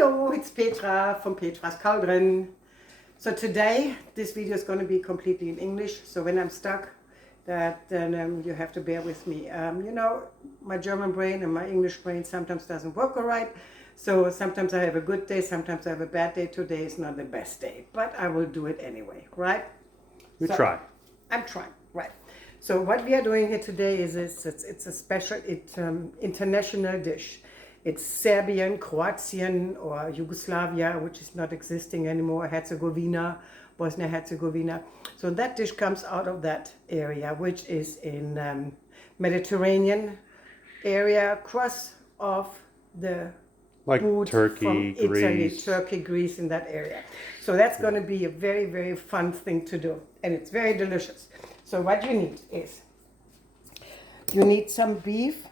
Hello, it's Petra from Petra's Cauldron. So today this video is going to be completely in English, so when I'm stuck, then you have to bear with me. You know, my German brain and my English brain sometimes doesn't work all right, so sometimes I have a good day, sometimes I have a bad day. Today is not the best day, but I will do it anyway, right? Try. I'm trying, right. So what we are doing here today is it's a special international dish. It's Serbian, Croatian, or Yugoslavia, which is not existing anymore, Herzegovina, Bosnia-Herzegovina. So that dish comes out of that area, which is in Mediterranean area, across of the like Turkey, from Italy, Greece. Turkey, Greece, in that area. So that's going to be a very, very fun thing to do, and it's very delicious. So what you need is, you need some beef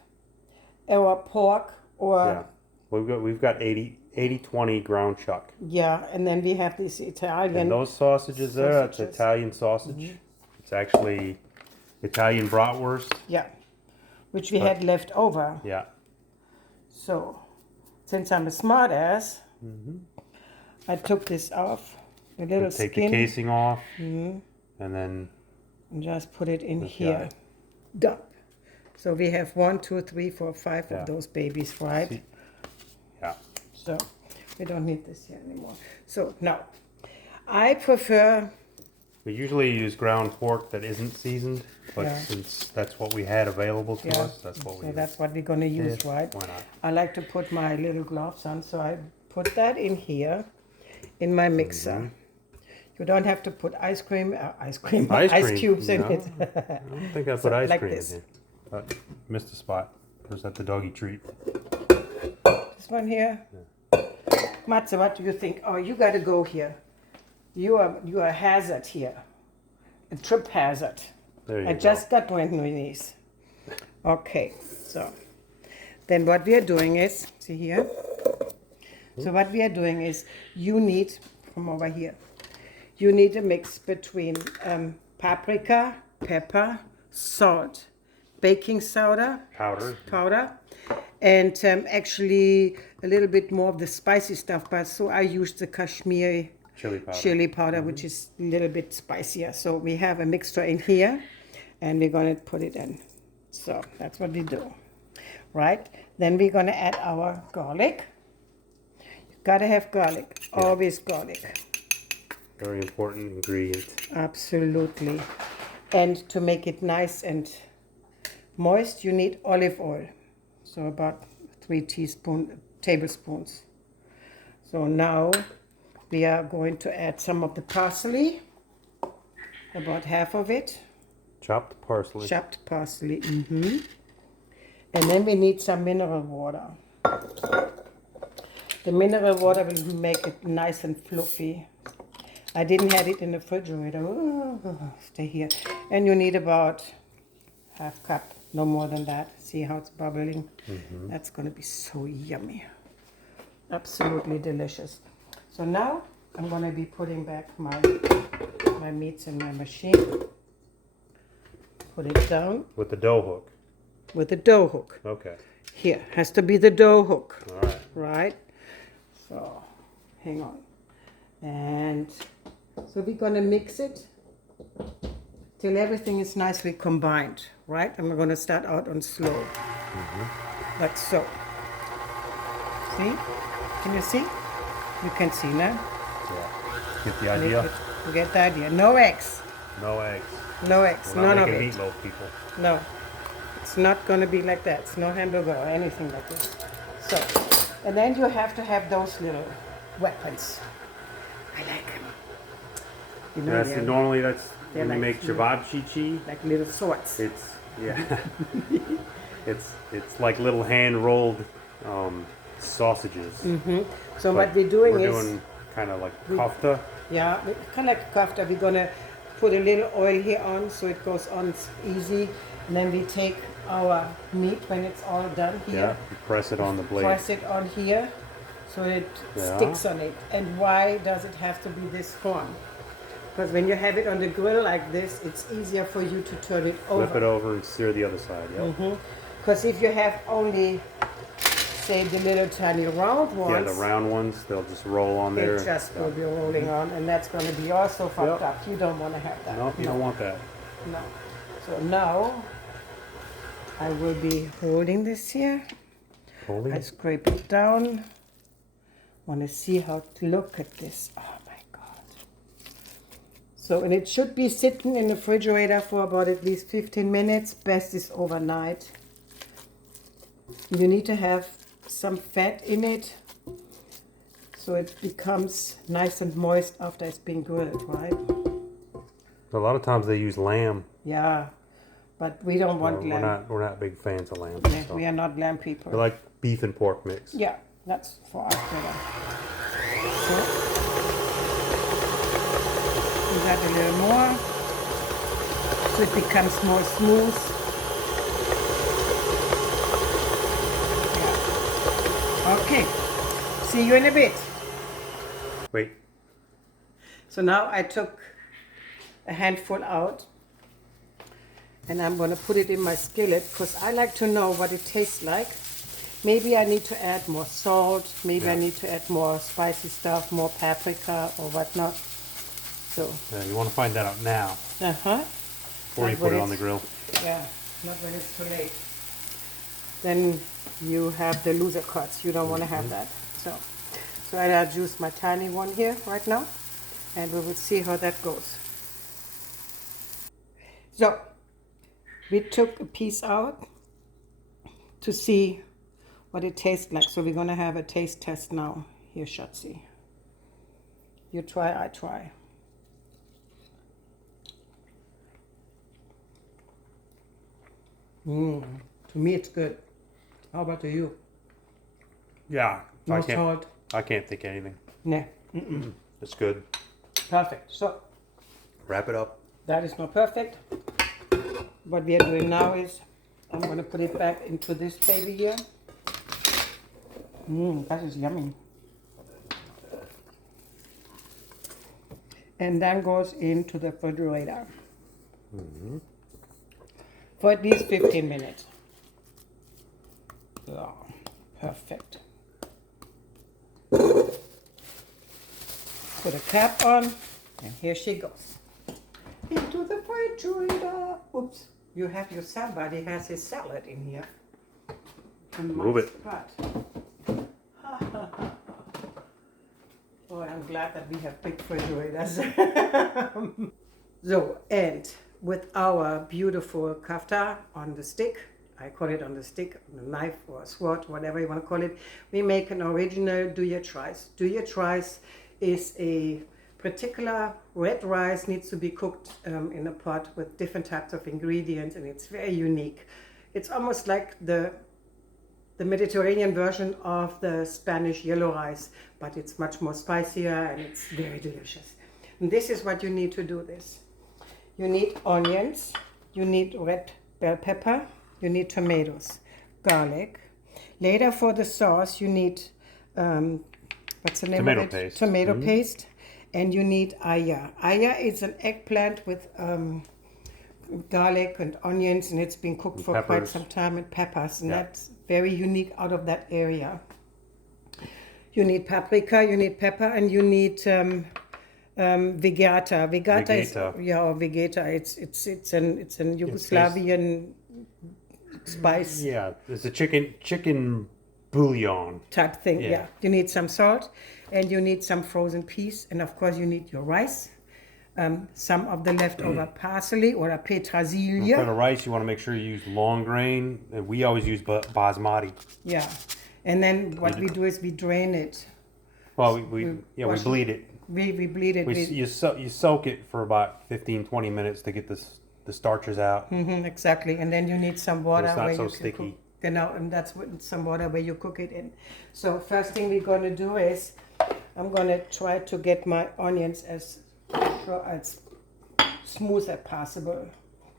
or pork, or we've got 80-20 ground chuck. Yeah, and then we have this Italian. And those sausages there, that's Italian sausage. Mm-hmm. It's actually Italian bratwurst. Yeah, which we had left over. Yeah. So, since I'm a smart ass, I took this off, the little skin. Take the casing off, and then and just put it in here. Done. So we have 1, 2, 3, 4, 5 of those babies, right? Yeah. So we don't need this here anymore. So now, I prefer. We usually use ground pork that isn't seasoned, but since that's what we had available to us, that's what we use. That's what we're going to use, right? Why not? I like to put my little gloves on, so I put that in here, in my mixer. You don't have to put ice cubes in it. I don't think I put ice like cream this. in here. But missed a spot. Or is that the doggy treat? This one here. Matze, what do you think? Oh, you got to go here. You are a hazard here. A trip hazard. There you go. I just got one of these. Okay, so then what we are doing is, see here? So what we are doing is, you need, from over here, you need a mix between paprika, pepper, salt, baking soda, powder, and actually a little bit more of the spicy stuff. But so I used the Kashmiri chili powder, which is a little bit spicier. So we have a mixture in here, and we're going to put it in. So that's what we do, right? Then we're going to add our garlic. You gotta have garlic, always garlic. Very important ingredient. Absolutely. And to make it nice and moist, you need olive oil. So about 3 tablespoons. So now we are going to add some of the parsley, about half of it. Chopped parsley. Chopped parsley. And then we need some mineral water. The mineral water will make it nice and fluffy. I didn't have it in the refrigerator. Stay here. And you need about half cup, no more than that. See how it's bubbling? That's going to be so yummy. Absolutely delicious. So now I'm going to be putting back my meats in my machine. Put it down. With the dough hook. With the dough hook. Okay. Here, has to be the dough hook. All right. Right? So, hang on. And so we're going to mix it till everything is nicely combined, right? And we're going to start out on slow. Like so. See? Can you see? You can see now. Yeah. Get the idea? You get the idea. No eggs. No eggs. No eggs. We're not None of it. making meatloaf, people. No. It's not going to be like that. It's no hamburger or anything like this. So, and then you have to have those little weapons. I like them. You know, normally that's when like you make CEVAPCICI. like little swords. It's it's like little hand rolled sausages. So But what we're doing we're is doing kind of like kofta. Yeah, kind of like kofta. We're gonna put a little oil here on so it goes on easy, and then we take our meat when it's all done here. Yeah, you press it on the blade. Press it on here so it sticks on it. And why does it have to be this form? Because when you have it on the grill like this, it's easier for you to turn it over. Flip it over and sear the other side. Yep. Because if you have only say the little tiny round ones. Yeah, the round ones, they'll just roll on there. It just will be rolling on, and that's going to be also fucked up. You don't want to have that. No, you don't want that. No. So now I will be holding this here. Holding I it? scrape it down. Want to see how to look at this. Oh my God. So, and it should be sitting in the refrigerator for about at least 15 minutes. Best is overnight. You need to have some fat in it so it becomes nice and moist after it's been grilled, right? A lot of times they use lamb. Yeah, but we don't want lamb. We're not big fans of lamb. Yeah, so. we are not lamb people. We like beef and pork mix. Yeah, that's for us better. So, we got a little more, so it becomes more smooth. Yeah. Okay, see you in a bit. Wait. So now I took a handful out and I'm going to put it in my skillet because I like to know what it tastes like. Maybe I need to add more salt, maybe I need to add more spicy stuff, more paprika or whatnot. So You want to find that out now before you put it on the grill. Yeah, not when it's too late. Then you have the loser cuts. You don't want to have that. So I juice my tiny one here right now and we will see how that goes. So we took a piece out to see what it tastes like. So we're going to have a taste test now. Here, Schatzi. You try, I try. To me it's good. How about to you? Yeah. No salt? I can't think of anything. No. It's good. Perfect. So Wrap it up. that is not perfect. What we are doing now is I'm going to put it back into this baby here. That is yummy. And then goes into the refrigerator for at least 15 minutes. Oh, perfect. Put a cap on, and here she goes. Into the refrigerator. Oops, you have somebody has his salad in here. Move it. Spot. Oh, I'm glad that we have big refrigerators. So, and with our beautiful kofta on the stick, I call it on the stick, on a knife or a sword, whatever you want to call it, we make an original DJUVEC rice. DJUVEC rice is a particular red rice, needs to be cooked in a pot with different types of ingredients, and it's very unique. It's almost like the Mediterranean version of the Spanish yellow rice, but it's much more spicier and it's very delicious. And this is what you need to do this. You need onions, you need red bell pepper, you need tomatoes, garlic. Later for the sauce you need, what's the name Tomato of it? paste. Tomato paste. And you need AJVAR. AJVAR is an eggplant with garlic and onions, and it's been cooked for quite some time, and peppers, and that's very unique out of that area. You need paprika, you need pepper, and you need vegeta. Vegeta is or vegeta. It's an Yugoslavian spice. Yeah, it's a chicken bouillon type thing. Yeah. You need some salt, and you need some frozen peas, and of course you need your rice. Some of the leftover parsley or a Petra-Silie. For the rice, you want to make sure you use long grain, and we always use basmati. Yeah, and then what we do is we drain it. Well, we bleed it. We bleed it. You soak it for about 15-20 minutes to get the starches out. Exactly, and then you need some water. It's not where so you sticky. Cook, and that's some water where you cook it in. So first thing we're going to do is I'm going to try to get my onions as smooth as possible,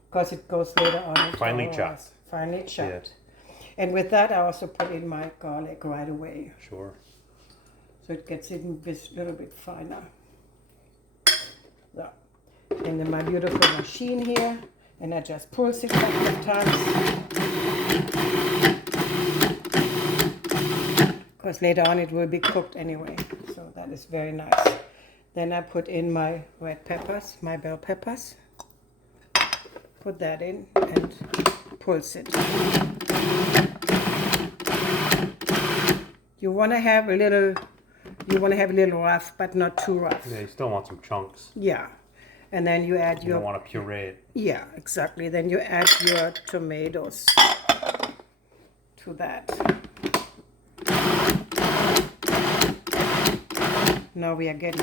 because it goes later on. Finely chopped. Finely chopped. Yeah. And with that, I also put in my garlic right away. Sure. So it gets in this little bit finer. So. And then my beautiful machine here, and I just pulse it a couple of times. because later on it will be cooked anyway. So that is very nice. Then I put in my red peppers, my bell peppers. Put that in and pulse it. You want to have a little rough, but not too rough. Yeah, you still want some chunks. Yeah. And then you add You don't want to puree it. Yeah, exactly. Then you add your tomatoes to that. Now we are getting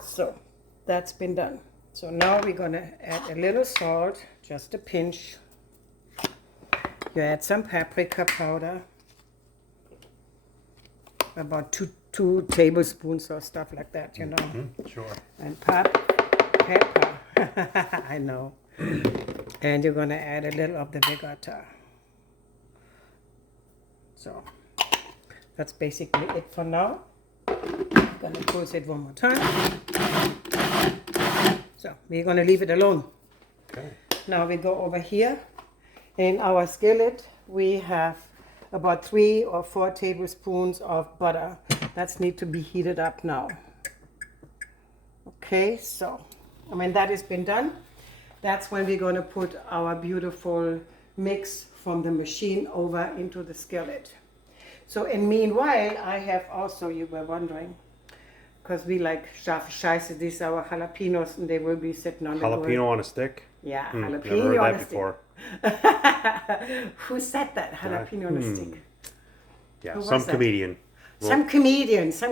so that's been done. So now we're gonna add a little salt, just a pinch. You add some paprika powder, about two tablespoons or stuff like that, you know. Sure. And pepper. I know. And you're gonna add a little of the vigata. So that's basically it for now. I'm gonna pulse it one more time. So we're gonna leave it alone. Okay. Now we go over here. In our skillet, we have about 3 or 4 tablespoons of butter. That need to be heated up now. Okay, so when that has been done, that's when we're gonna put our beautiful mix from the machine over into the skillet. So in meanwhile, I have also, you were wondering, because we like scharfe Scheiße, these are our jalapenos, and they will be sitting on the grill. Jalapeno on a stick? Yeah, Never jalapeno heard on that a stick. before. Who said that? Jalapeno on a stick. Yeah, Who some was that? comedian. Some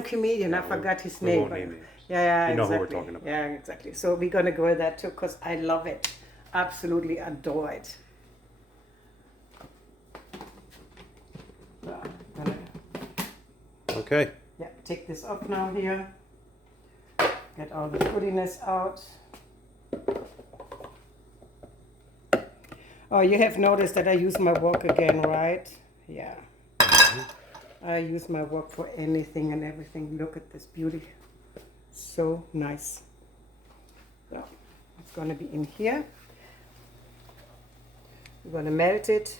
comedian. I forgot his we name. won't but- name names. Yeah, You know who exactly. we're talking about. Yeah, exactly. So we're gonna grill that too, because I love it. Absolutely adore it. So, gonna Okay. take this off now here. Get all the foodiness out. Oh, you have noticed that I use my wok again, right? Yeah. I use my wok for anything and everything. Look at this beauty. So nice. So it's going to be in here. We're going to melt it.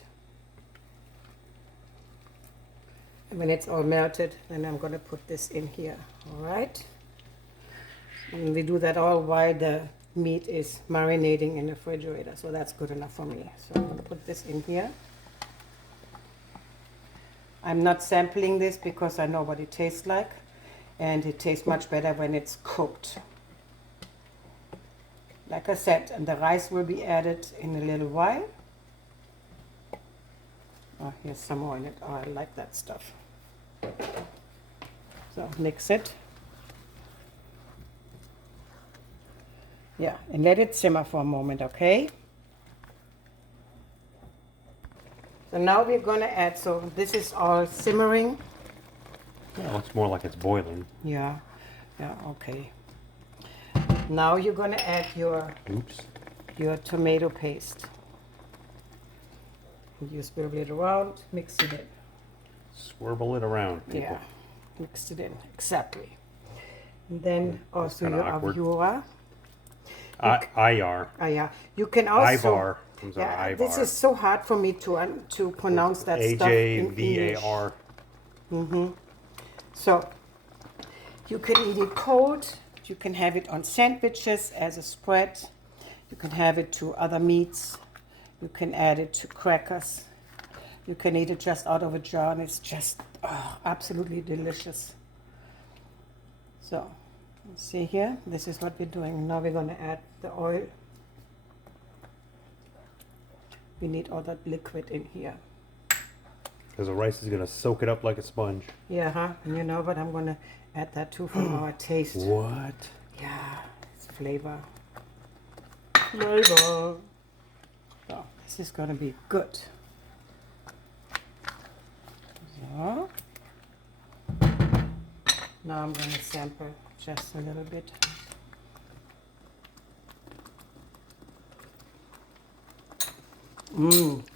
And when it's all melted, then I'm going to put this in here. All right. And we do that all while the meat is marinating in the refrigerator. So that's good enough for me. So I'm going to put this in here. I'm not sampling this because I know what it tastes like. And it tastes much better when it's cooked. Like I said, and the rice will be added in a little while. Oh, here's some more in it. Oh, I like that stuff. So mix it. Yeah, and let it simmer for a moment, okay? So now we're gonna add, so this is all simmering. Yeah, it looks more like it's boiling. Yeah, okay. Now you're gonna add your tomato paste. You swivel it around, mix it in. Swirl it around, people. Yeah, mix it in, exactly. And then also kinda your awkward. AJVAR. IR. Oh yeah, you can also. IVAR comes out Yeah, IVAR. this is so hard for me to pronounce that stuff in English. AJVAR. So you can eat it cold. You can have it on sandwiches as a spread. You can have it to other meats. You can add it to crackers. You can eat it just out of a jar, and it's just absolutely delicious. So, see here, this is what we're doing. Now we're going to add the oil. We need all that liquid in here. Because the rice is going to soak it up like a sponge. Yeah, huh? And you know what? I'm going to add that too for our taste. What? Yeah, it's flavor. Flavor. So, this is going to be good. So, now I'm going to sample just a little bit.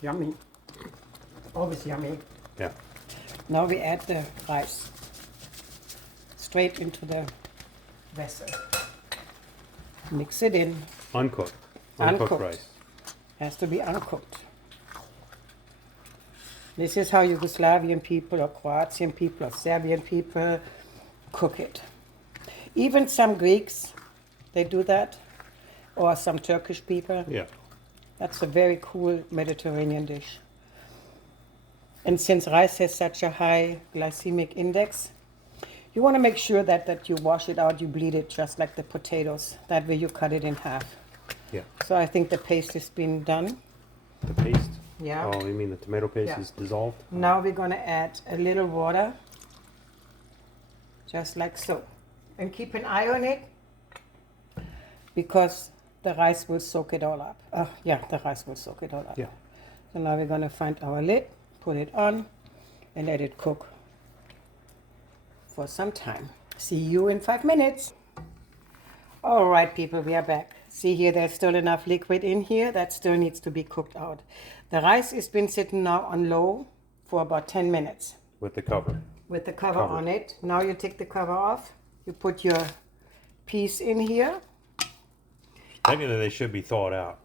Yummy. Always yummy. Yeah. Now we add the rice straight into the vessel. Mix it in. Uncooked. Uncooked Uncooked. rice. Has to be uncooked. This is how Yugoslavian people or Croatian people or Serbian people cook it. Even some Greeks, they do that, or some Turkish people. Yeah. That's a very cool Mediterranean dish. And since rice has such a high glycemic index, you want to make sure that you wash it out, you bleed it just like the potatoes. That way you cut it in half. Yeah. So I think the paste has been done. The paste? Yeah. Oh, you mean the tomato paste Yeah. is dissolved? Now we're going to add a little water, just like so. And keep an eye on it, because the rice will soak it all up. Yeah, the rice will soak it all up. Yeah. So now we're going to find our lid, put it on, and let it cook for some time. See you in 5 minutes. All right, people, we are back. See here, there's still enough liquid in here that still needs to be cooked out. The rice has been sitting now on low for about 10 minutes. With the cover. With the cover on it. Now you take the cover off. You put your peas in here. Technically, they should be thawed out.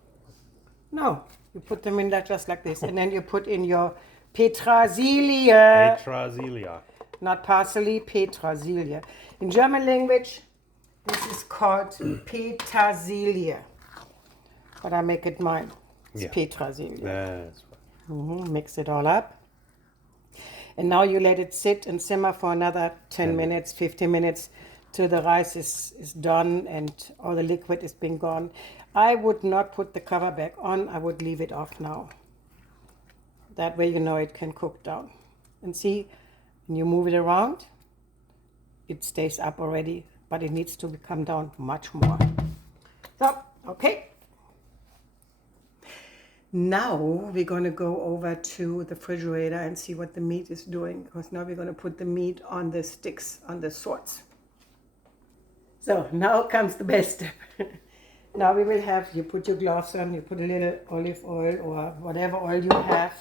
No, you put them in that just like this. And then you put in your Petra-Silie. Petra-Silie. Not parsley, Petra-Silie. In German language, this is called Peter-Silie. But I make it mine. It's Petra-Silie. That's right. Mix it all up. And now you let it sit and simmer for another 10 minutes, 15 minutes, till the rice is done and all the liquid is being gone. I would not put the cover back on. I would leave it off now. That way you know it can cook down. And see, when you move it around, it stays up already, but it needs to come down much more. So, okay. Now we're going to go over to the refrigerator and see what the meat is doing, because now we're going to put the meat on the sticks, on the swords. So now comes the best step. Now we will have, you put your gloves on, you put a little olive oil or whatever oil you have,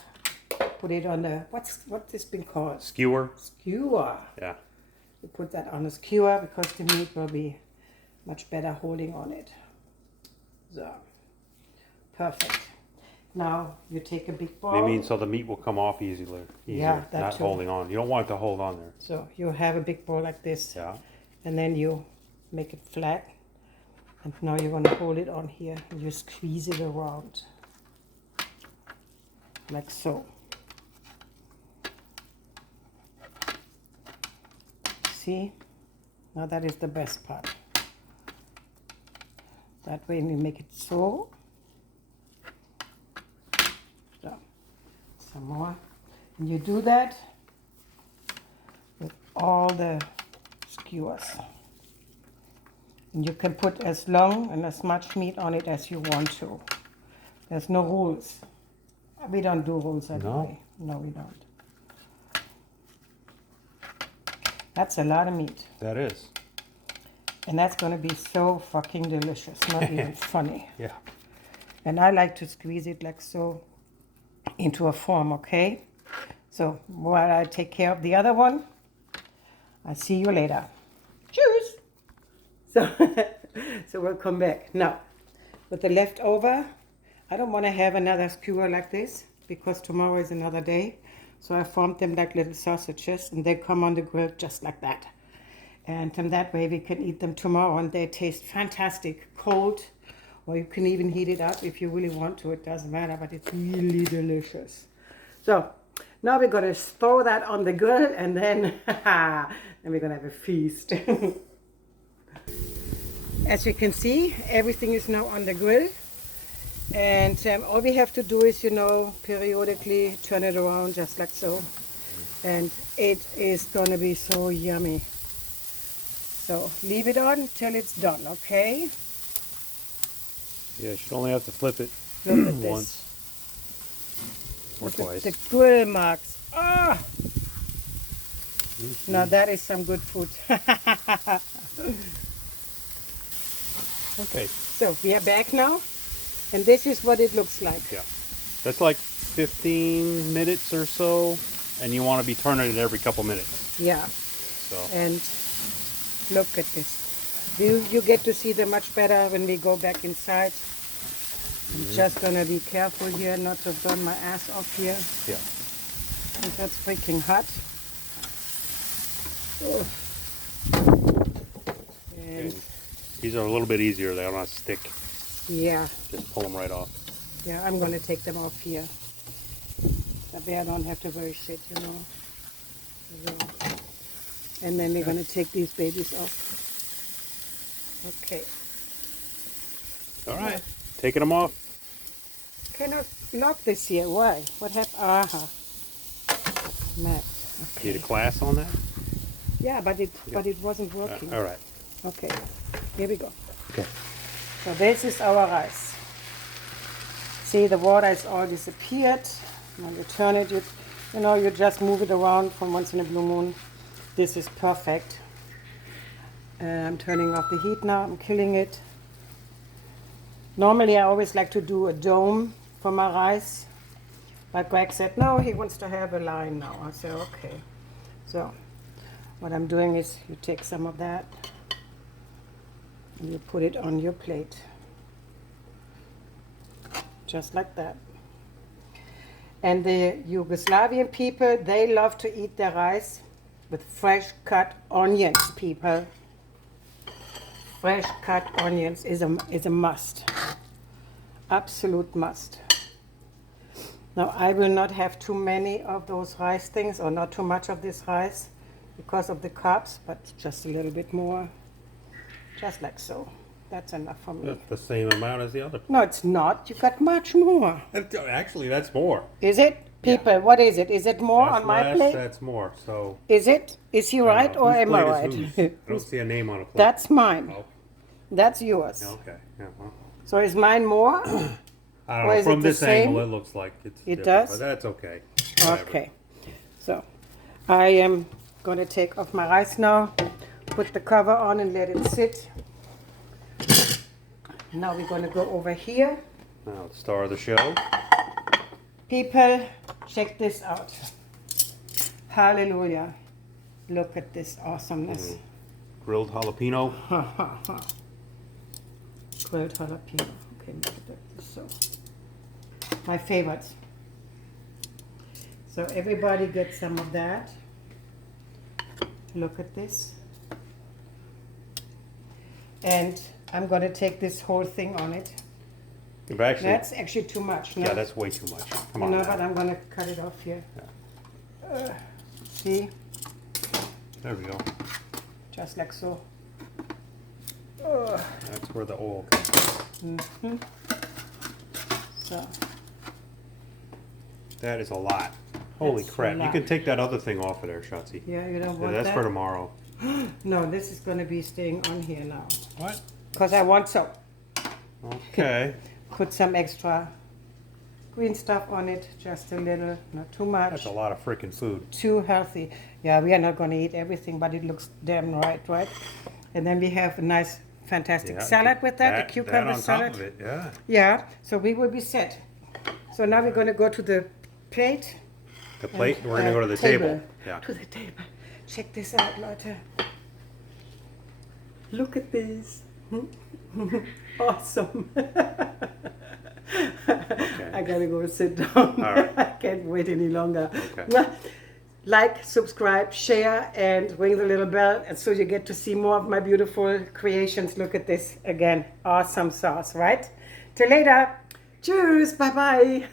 put it on the, what's this been called? Skewer. Skewer. Yeah. You put that on a skewer because the meat will be much better holding on it. So, perfect. Now you take a big bowl. You mean so the meat will come off easier? Yeah, that not too. holding on. You don't want it to hold on there. So you have a big bowl like this. Yeah. And then you make it flat. And now you're going to hold it on here and you squeeze it around. Like so. See? Now that is the best part. That way we make it so. So, some more. And you do that with all the skewers. And you can put as long and as much meat on it as you want to. There's no rules. We don't do rules anyway. No, we don't. That's a lot of meat. That is. And that's going to be so fucking delicious. Not even funny. Yeah. And I like to squeeze it like so into a form, okay? So while I take care of the other one, I'll see you later. Cheers! So we'll come back. Now, with the leftover, I don't want to have another skewer like this because tomorrow is another day. So I formed them like little sausages and they come on the grill just like that. And that way we can eat them tomorrow and they taste fantastic, cold, or you can even heat it up if you really want to. It doesn't matter, but it's really delicious. So now we're going to throw that on the grill and then, then we're going to have a feast. As you can see, everything is now on the grill. And all we have to do is, you know, periodically turn it around just like so. And it is going to be so yummy. So leave it on till it's done, okay? Yeah, you should only have to flip it Look at once or Look at twice. the grill marks. Ah! Now that is some good food. Okay. So we are back now. And this is what it looks like. Yeah. That's like 15 minutes or so. And you want to be turning it every couple minutes. Yeah. So. And look at this. You get to see them much better when we go back inside. I'm just going to be careful here not to burn my ass off here. Yeah. And that's freaking hot. And These are a little bit easier. They don't have to stick. yeah, Just pull them right off. yeah, I'm gonna take them off here. That way I don't have to worry shit, you know. So, and then we're gonna take these babies off. Okay. All right. Taking them off. Cannot lock this here. Why? What happened? Aha. Map. Okay. Need a class on that? Yeah, but it wasn't working. All right. Okay. Here we go. Okay. So this is our rice. See, the water is all disappeared. When you turn it, you know, you just move it around from once in a blue moon. This is perfect. I'm turning off the heat now. I'm killing it. Normally, I always like to do a dome for my rice. But Greg said, no, he wants to have a line now. I said, okay. So what I'm doing is you take some of that and you put it on your plate. Just like that. And the Yugoslavian people, they love to eat their rice with fresh cut onions, people. Fresh cut onions is a must. Absolute must. Now I will not have too many of those rice things, or not too much of this rice because of the carbs, but just a little bit more. Just like so. That's enough for me. That's the same amount as the other. No, it's not. You got much more. Actually, that's more. Is it? People, what is it? Is it more That's on my less, plate? That's more. So. Is it? Is he right or Whose am I plate right? is whose? I don't see a name on a plate. That's mine. Oh, That's yours. okay. Yeah, well, So is mine more? I don't Or know. is From it the this angle, same? it looks like it's It different, does? but that's okay. Whatever. Okay. So I am going to take off my rice now, put the cover on and let it sit. Now we're going to go over here. Now, the star of the show. People, check this out. Hallelujah. Look at this awesomeness. Grilled jalapeno. Grilled jalapeno. Okay, look at that. So, my favorites. So everybody gets some of that. Look at this. And I'm going to take this whole thing on it. If actually, That's actually too much. No? yeah, that's way too much. Come on. No, now. but I'm going to cut it off here. See? There we go. Just like so. That's where the oil comes from. So, That is a lot. Holy That's a crap. You lot. can take that other thing off of there, Shotzi. yeah, you don't want That's that? for tomorrow. No, this is going to be staying on here now. What? Because I want so. Okay. Put some extra green stuff on it, just a little, not too much. That's a lot of freaking food. Too healthy. Yeah, we are not going to eat everything, but it looks damn right? And then we have a nice, fantastic Yeah, salad with that, a cucumber that on salad. top of it, yeah. Yeah, so we will be set. So now we're going to go to the plate. The plate, and, we're going to go to the table. Yeah. To the table. Check this out, Leute. Look at this. Awesome. I gotta go sit down. All right. I can't wait any longer. Okay. Like, subscribe, share, and ring the little bell, and so you get to see more of my beautiful creations. Look at this again. Awesome sauce, right? Till later. Tschüss. Bye bye.